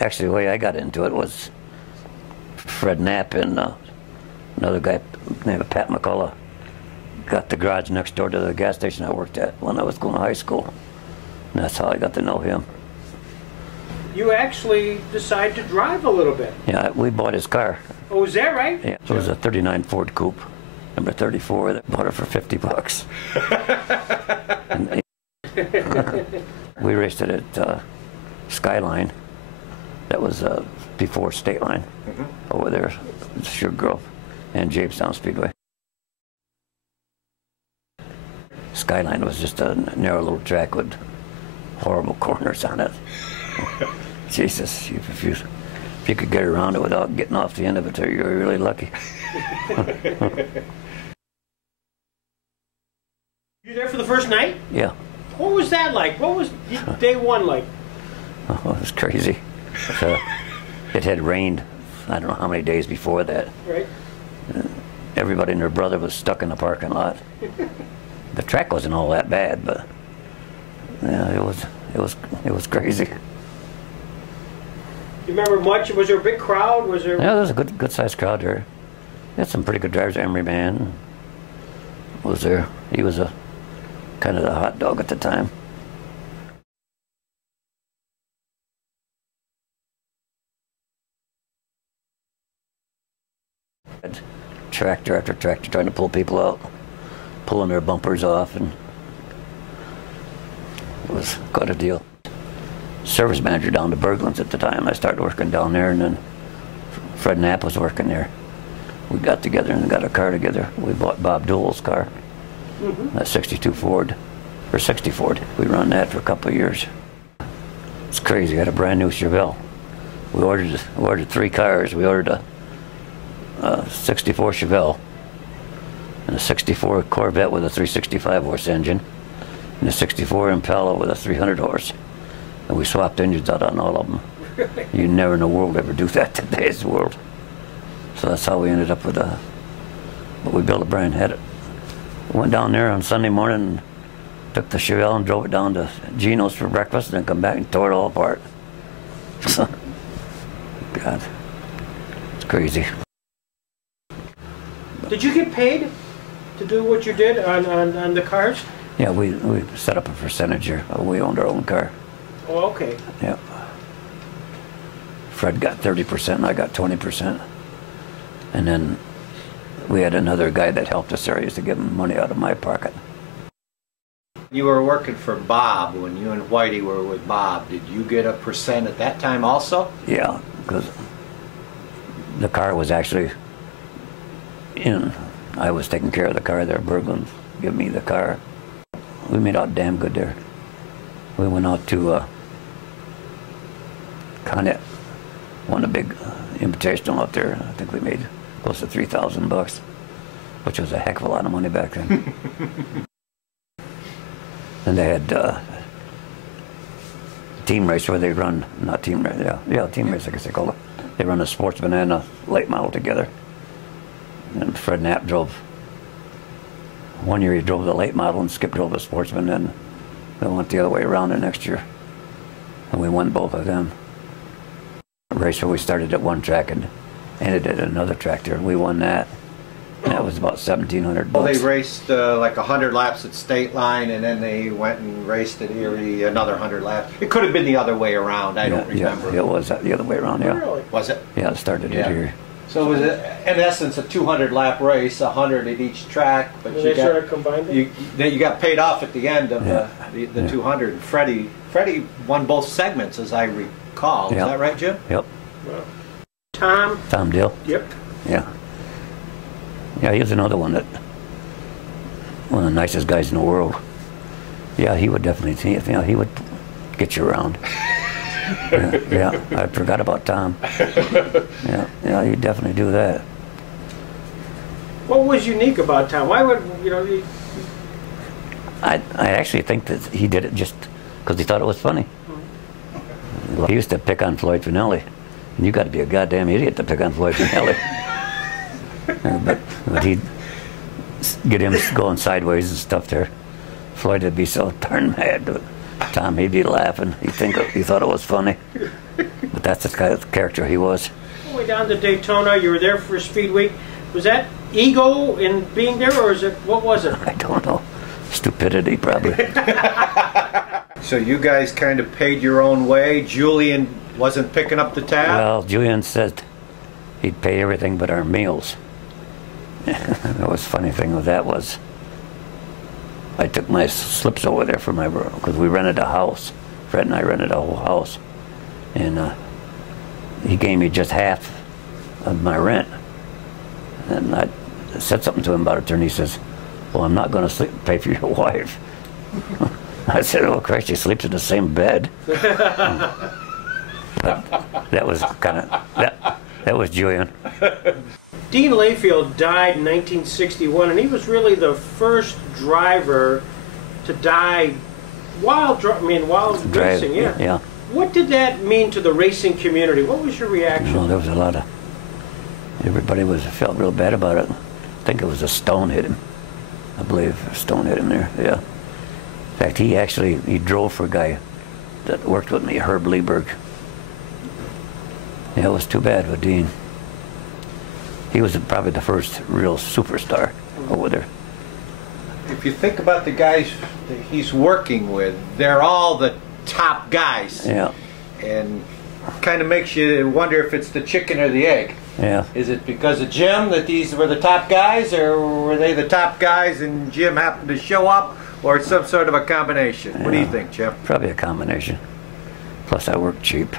Actually, the way I got into it was Fred Knapp and another guy named Pat McCullough got the garage next door to the gas station I worked at when I was going to high school. And that's how I got to know him. You actually decided to drive a little bit. Yeah, we bought his car. Oh, is that right? Yeah, it was a '39 Ford Coupe, number 34. That bought it for $50. We raced it at Skyline. That was before Stateline, over there, Sugar Grove, and Jamestown Speedway. Skyline was just a narrow little track with horrible corners on it. Jesus, if you could get around it without getting off the end of it, you were really lucky. You there for the first night? Yeah. What was that like? What was day one like? Oh, it was crazy. It had rained, I don't know how many days before that. Right. Everybody and their brother was stuck in the parking lot. The track wasn't all that bad, but yeah, it was crazy. You remember much? Was there a big crowd? Was there? Yeah, there was a good sized crowd there. Had some pretty good drivers. Emery Man was there. He was a kind of the hot dog at the time. Tractor after tractor trying to pull people out, pulling their bumpers off, and it was quite a deal. Service manager down to Berglund's at the time. I started working down there, and then Fred Knapp was working there. We got together and got a car together. We bought Bob Dool's car, that 62 Ford, or 60 Ford. We run that for a couple of years. It's crazy. We had a brand new Chevelle. We ordered 3 cars. We ordered a 64 Chevelle, and a 64 Corvette with a 365 horse engine, and a 64 Impala with a 300 horse. And we swapped engines out on all of them. You never in the world ever do that in today's world. So that's how we ended up with but we built a brand, had it. Went down there on Sunday morning, took the Chevelle and drove it down to Gino's for breakfast, and then come back and tore it all apart. God, it's crazy. Did you get paid to do what you did on the cars? Yeah, we set up a percentage here. We owned our own car. Oh, okay. Yeah. Fred got 30%, and I got 20%. And then we had another guy that helped us there. I used to give him money out of my pocket. You were working for Bob when you and Whitey were with Bob. Did you get a percent at that time also? Yeah, because the car was actually I was taking care of the car there. Berglund gave me the car. We made out damn good there. We went out to Connet, won a big invitational out there. I think we made close to $3,000, which was a heck of a lot of money back then. And they had team race where they run, not team race, yeah, team race, I guess they call it. They run a Sportsman and a late model together. And Fred Knapp drove. One year he drove the late model and Skip drove the Sportsman, and we went the other way around the next year. And we won both of them. A race where we started at one track and ended at another track there, and we won that. And that was about $1,700. Well, they raced like 100 laps at Stateline, and then they went and raced at Erie another 100 laps. It could have been the other way around. I don't remember. Yeah, it was the other way around, yeah. Really? Was it? Yeah, it started at Erie. So it was, in essence, a 200-lap race, 100 at each track. But they sort of combined it? You got paid off at the end of the 200. Freddie won both segments, as I recall. Is that right, Jim? Yep. Wow. Tom Dill. Yep. Yeah. Yeah, he was another one that, one of the nicest guys in the world. Yeah, he would definitely, he would get you around. Yeah, I forgot about Tom. Yeah, he'd definitely do that. What was unique about Tom? Why would, I actually think that he did it just because he thought it was funny. He used to pick on Floyd Finelli, and you got to be a goddamn idiot to pick on Floyd Finelli. But he'd get him going sideways and stuff there. Floyd would be so darn mad. Tom, he'd be laughing. He thought it was funny. But that's the kind of character he was. All the way down to Daytona, you were there for Speed Week. Was that ego in being there, or what was it? I don't know. Stupidity, probably. So you guys kind of paid your own way. Julian wasn't picking up the tab? Well, Julian said he'd pay everything but our meals. The was funny thing with that was I took my slips over there for my, because we rented a house. Fred and I rented a whole house. And he gave me just half of my rent. And I said something to him about it, and he says, well, I'm not going to pay for your wife. I said, oh, Christ, she sleeps in the same bed. But that was kind of, that was Julian. Dean Layfield died in 1961, and he was really the first driver to die while racing. Yeah. What did that mean to the racing community? What was your reaction? Well, there was a lot of, everybody felt real bad about it. I think it was a stone hit him. I believe a stone hit him there, yeah. In fact, he drove for a guy that worked with me, Herb Lieberg. Yeah, it was too bad with Dean. He was probably the first real superstar over there. If you think about the guys that he's working with, they're all the top guys. Yeah. And kind of makes you wonder if it's the chicken or the egg. Yeah. Is it because of Jim that these were the top guys, or were they the top guys and Jim happened to show up, or some sort of a combination? What do you think, Jim? Probably a combination. Plus, I work cheap.